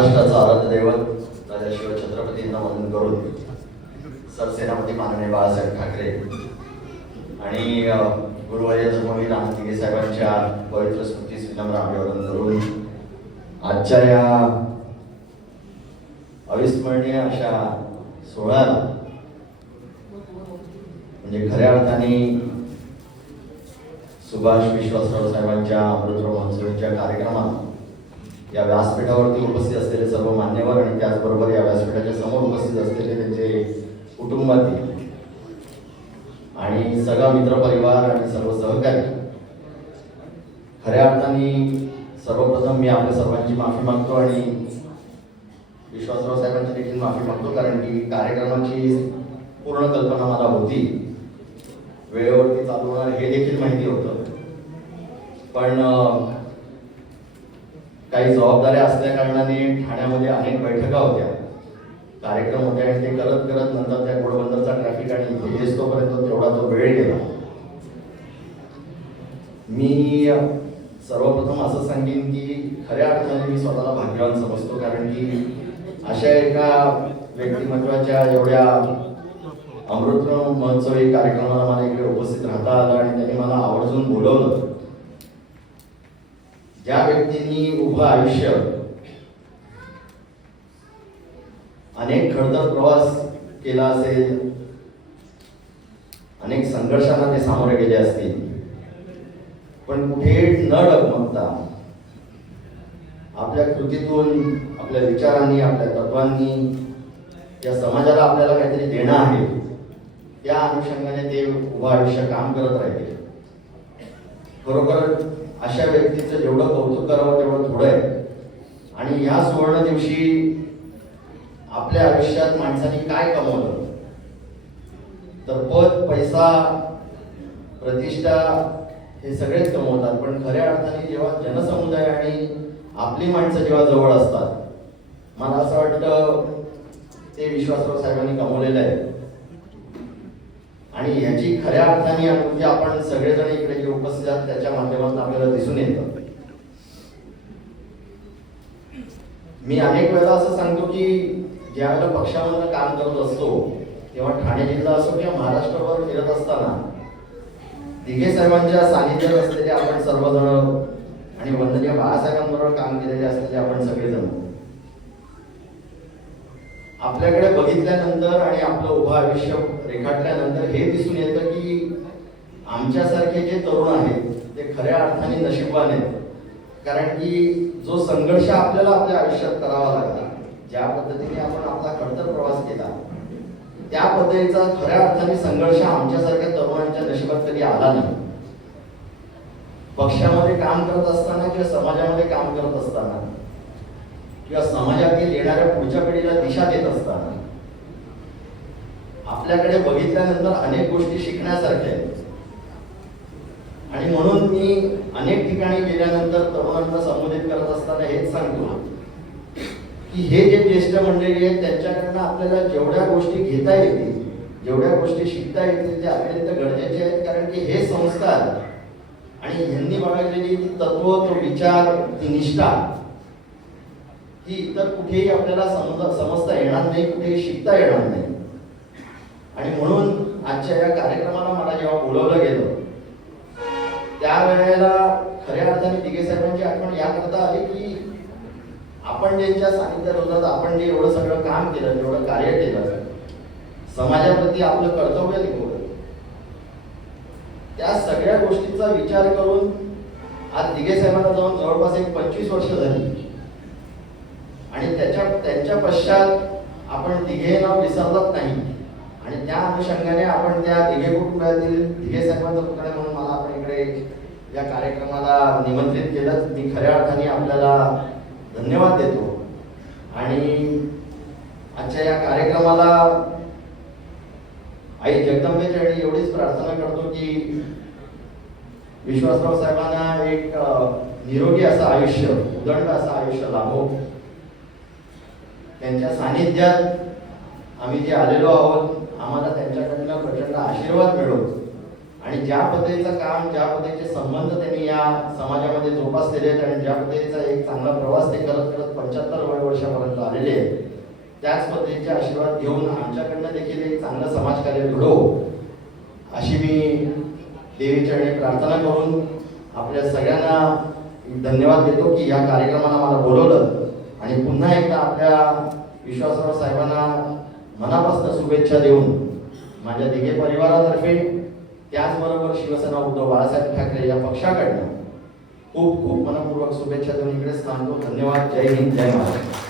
महाराष्ट्राचं आराध्य दैवत राजा शिवछत्रपतींना वंदन करून सरसेनापती माननीय बाळासाहेब ठाकरे आणि गुरुवर्य धर्मवीर आनंद दिघे साहेबांच्या पवित्र स्मृतीस विनम्र अभिवादन करून आजच्या या अविस्मरणीय अशा सोहळ्याला म्हणजे खऱ्या अर्थाने सुभाष विश्वासराव साहेबांच्या अमृतराव महोत्सवाच्या कार्यक्रमात या व्यासपीठावरती उपस्थित असलेले सर्व मान्यवर आणि त्याचबरोबर या व्यासपीठाच्या समोर उपस्थित असलेले त्यांचे कुटुंबातील आणि सगळा मित्रपरिवार आणि सर्व सहकारी, खऱ्या अर्थाने सर्वप्रथम मी आपल्या सर्वांची माफी मागतो आणि विश्वासराव साहेबांची देखील माफी मागतो, कारण की कार्यक्रमाची पूर्ण कल्पना मला होती, वेळेवरती चालू होणार हे देखील माहिती होतं, पण काही जबाबदाऱ्या असल्या कारणाने ठाण्यामध्ये अनेक बैठका होत्या, कार्यक्रम होते आणि ते करत करत नंतर त्या घोडबंदरचा ट्रॅफिक आणि इथे येतोपर्यंत तेवढा तो वेळ गेला. मी सर्वप्रथम असं सांगेन की खऱ्या अर्थाने मी स्वतःला भाग्यवान समजतो, कारण की अशा एका व्यक्तिमत्वाच्या एवढ्या अमृतराव महोत्सवी कार्यक्रमाला मला इकडे उपस्थित राहता आलं आणि त्यांनी मला आवर्जून बोलवलं. ज्या व्यक्तींनी उभं आयुष्य अनेक खडतर प्रवास केला असेल, अनेक संघर्षांना ते सामोरे गेले असतील, पण कुठे न डगमगता आपल्या कृतीतून, आपल्या विचारांनी, आपल्या तत्वांनी या समाजाला आपल्याला काहीतरी देणं आहे, त्या अनुषंगाने ते उभं आयुष्य काम करत राहिले. खरोखर अशा व्यक्तीचं जेवढं कौतुक करावं तेवढं थोडं आहे. आणि या सुवर्ण दिवशी आपल्या आयुष्यात माणसाने काय कमवलं, तर पद, पैसा, प्रतिष्ठा हे सगळेच कमवतात, पण खऱ्या अर्थाने जेव्हा जनसमुदाय आणि आपली माणसं जेव्हा जवळ असतात, मला असं वाटतं ते विश्वासराव साहेबांनी कमवलेलं आहे. आणि ह्याची खऱ्या अर्थाने अनुभूती आपण सगळेजण इकडे जे उपस्थित आहात त्याच्या माध्यमातून आपल्याला दिसून येतं. मी अनेक वेळा असं सांगतो की ज्यावेळेला पक्षामधलं काम करत असतो तेव्हा ठाणे जिल्हा असो किंवा महाराष्ट्रभर फिरत असताना दिघे साहेबांच्या सानिध्यात असलेले आपण सर्वजण आणि वंदनीय बाळासाहेबांबरोबर काम केलेले असलेले आपण सगळेजण आपल्याकडे बघितल्यानंतर आणि आपलं उभं आयुष्य रेखाटल्यानंतर हे दिसून येतं की आमच्यासारखे जे तरुण आहेत ते खऱ्या अर्थाने नशीबवान आहेत, कारण की जो संघर्ष आपल्याला आपल्या आयुष्यात करावा लागला, ज्या पद्धतीने आपण आपला खडतर प्रवास केला, त्या पद्धतीचा खऱ्या अर्थाने संघर्ष आमच्यासारख्या तरुणांच्या नशिबात कधी आला नाही. पक्षामध्ये काम करत असताना किंवा समाजामध्ये काम करत असताना किंवा समाजातील येणाऱ्या पुढच्या पिढीला दिशा देत असताना आपल्याकडे बघितल्यानंतर अनेक गोष्टी शिकण्यासारख्या आहेत. आणि म्हणून मी अनेक ठिकाणी गेल्यानंतर तरुणांना संबोधित करत असताना हेच सांगतो की हे जे ज्येष्ठ मंडळी आहेत त्यांच्याकडनं आपल्याला जेवढ्या गोष्टी घेता येतील, जेवढ्या गोष्टी शिकता येतील, ते अत्यंत गरजेचे आहेत, कारण की हे संस्कार आणि ह्यांनी बाळगलेली ती तत्व, तो विचार, ती निष्ठा ही इतर कुठेही आपल्याला समजता येणार नाही, कुठेही शिकता येणार नाही. आणि म्हणून आजच्या या कार्यक्रमाला मला जेव्हा बोलवलं गेलं त्यावेळेला खऱ्या अर्थाने दिघे साहेबांची आठवण याकरता आली की आपण ज्यांच्या सानिध्यात होतात, आपण जे एवढं सगळं काम केलं, जेवढं कार्य केलं, समाजाप्रती आपलं कर्तव्य निभवलं, त्या सगळ्या गोष्टींचा विचार करून आज दिघे साहेबांना जाऊन जवळपास एक 25 वर्ष झाली आणि त्यांच्या पश्चात आपण दिघे नाव विसरलंच नाही. आणि त्या अनुषंगाने आपण त्या दिघे कुटुंबातील दिघे साहेबांचा पुतळा म्हणून मला आपण इकडे या कार्यक्रमाला निमंत्रित केलं. मी खऱ्या अर्थाने आपल्याला धन्यवाद देतो आणि आजच्या या कार्यक्रमाला आई जगदंबेच्या आणि एवढीच प्रार्थना करतो की विश्वासराव साहेबांना एक निरोगी असं आयुष्य, उदंड असं आयुष्य लाभो. त्यांच्या सानिध्यात आम्ही जे आलेलो आहोत आम्हाला त्यांच्याकडनं प्रचंड आशीर्वाद मिळो आणि ज्या पद्धतीचं काम, ज्या पद्धतीचे संबंध त्यांनी या समाजामध्ये जोपासलेले आहेत आणि ज्या पद्धतीचा एक चांगला प्रवास ते करत करत 75 वर्षापर्यंत आलेले आहेत, त्याच पद्धतीचे आशीर्वाद घेऊन आमच्याकडनं देखील एक चांगलं समाजकार्य घडो अशी मी देवीचरणी प्रार्थना करून आपल्या सगळ्यांना धन्यवाद देतो की या कार्यक्रमाला मला बोलवलं आणि पुन्हा एकदा आपल्या विश्वासराव साहेबांना मनापासून शुभेच्छा देऊन माझ्या दिघे परिवारातर्फे त्याचबरोबर शिवसेना उद्धव बाळासाहेब ठाकरे या पक्षाकडनं खूप खूप मनपूर्वक शुभेच्छा देऊन इकडेच थांबतो. धन्यवाद. जय हिंद, जय महाराष्ट्र.